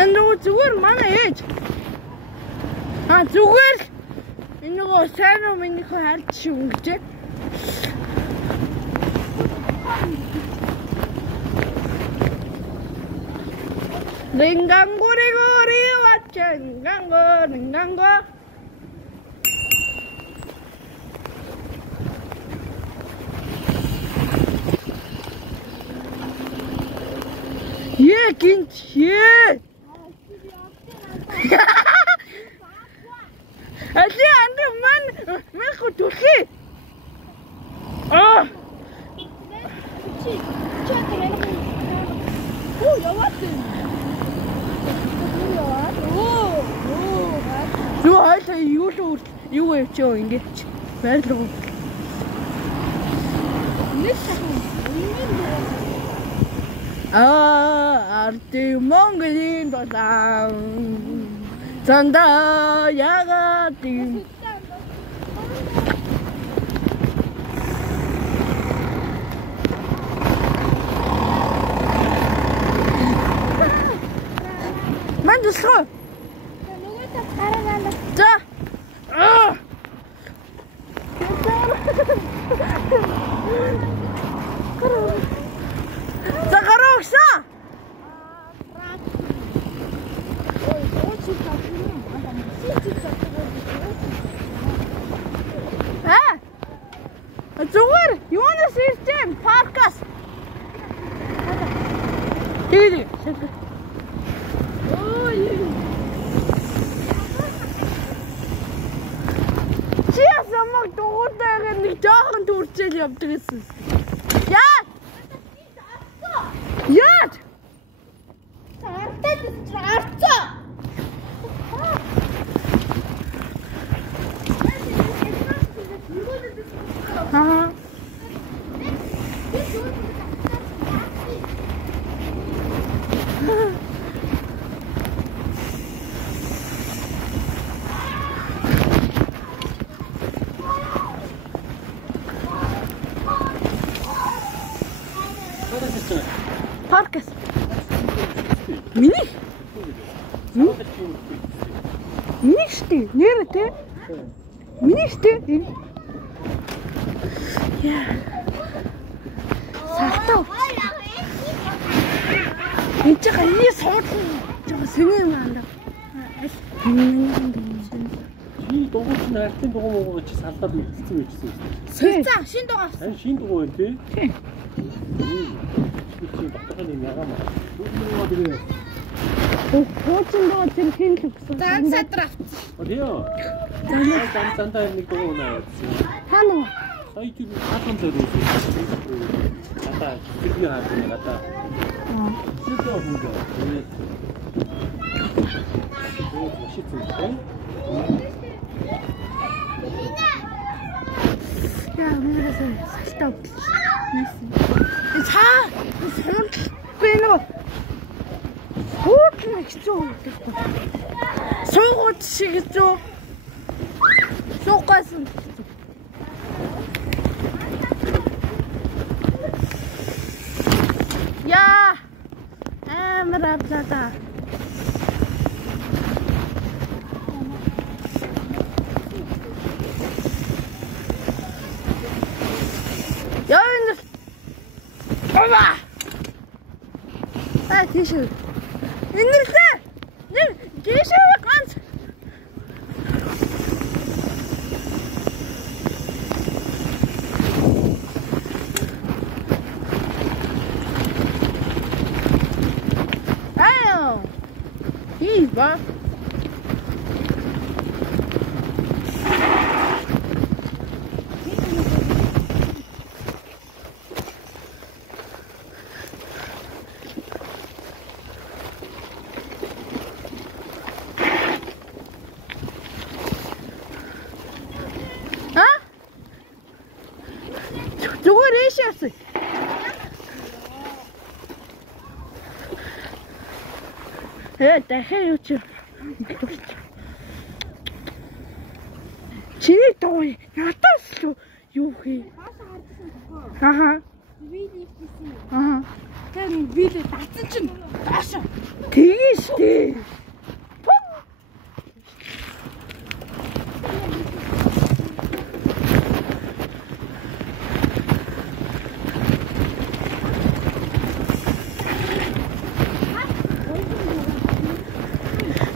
Энэ зүгээр манай ээж. Зүгээр энэ нөгөө сайн уу минийхөө хальт шиг өнгөжээ. Ringanguri wacenganggo ringanggo. Ye kinch ye. Ali ande man khutulhi. Юу хайлаа юу яачаа ингэж байрлуу. Арти Монголын болон занда ягаад Мандусроо. За. Закарокса. Зүгээр, юунаас ирсэн паркас. Иди. Чиасамаг дуурайгаар нэг жоохон төрчл явдаг гэсэн. Яа! Яа! Арцаа. Паркас. Миний? Миний штэ, нэр тэ? Миний штэ. Яа. Сартаа. Энд чи гайны сууд жоо сэнэ маанда. Шин дугуйч нартын дугуй чи салдаад мэдсэн мэжсэн. За, шин дугуй авсан. Шин дугуй байна тий. Тийм. Чи батганы ягаан маа. Бүгдөө дэрээ. Хуучин дугуй тэр хин л гэсэн. За, садраа авсан. Одё. Зантаа нэг дугуй наа. Хана. Сая чи хатан дээр үү. Ата тэрний хатан ата. Сэтэ бүгд. Яа, мөрөөсөө салтаа өгч. Цаа. Би нөгөө хөөч хэцүү гэдэг. Суугууд шиг хэцүү. Суугаас нь хэцүү. Яа. Амрапсата. Яа. Ава. Тийш. Инэрлээ. Нэг гээшээ ганц. Аяа. Ива. Зүгээр ээшээс. Дахиад юу чи? Чи доо надаас л юу хий? Аха. Видео хийсэн. Аха. тань биелээ татсан чинь даашаа. Тэгээ штэ.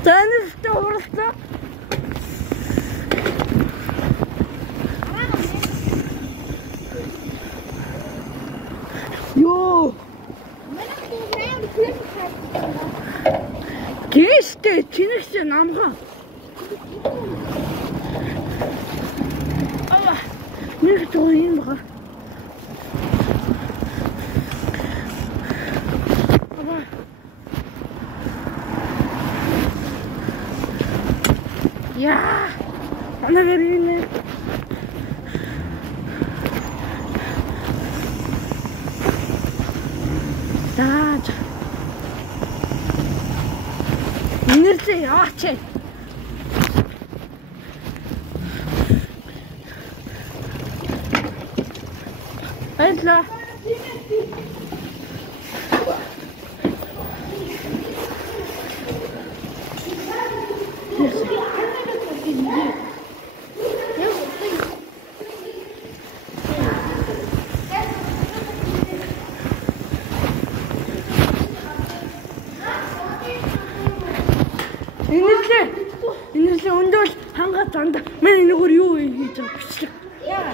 Таньтай уралдаа. Ёо. Гэштэй чинэгч намгаа. Нэг тоо юм бага. Я. Она говорит. Да. Нэртэй яваач. Баярлалаа. Энэрлээ өндөөл хангаа занда. Манай нөгөө юу хийж байгаа бичлэг. Яа.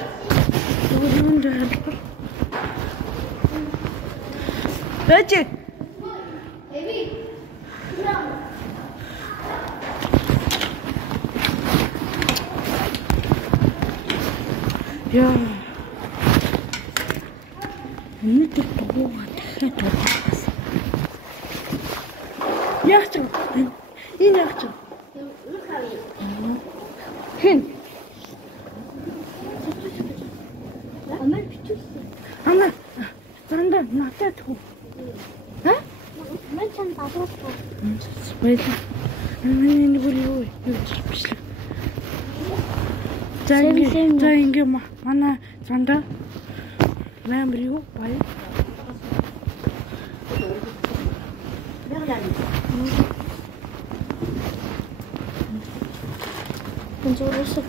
Нөгөө юм дээр. Бэжик. Эви. Яа. Нэг дуугаа дахиад дуусгасан. Яах вэ? Энэ яах вэ? Хэн? Ана бичсэн. Ана. Занда натад хөө. Ха? Мэн чам баблаа. Баярлалаа. Миний нэг юу бичлэг. За ингэ манай занда мамбар юу бай. Enjoy yourself.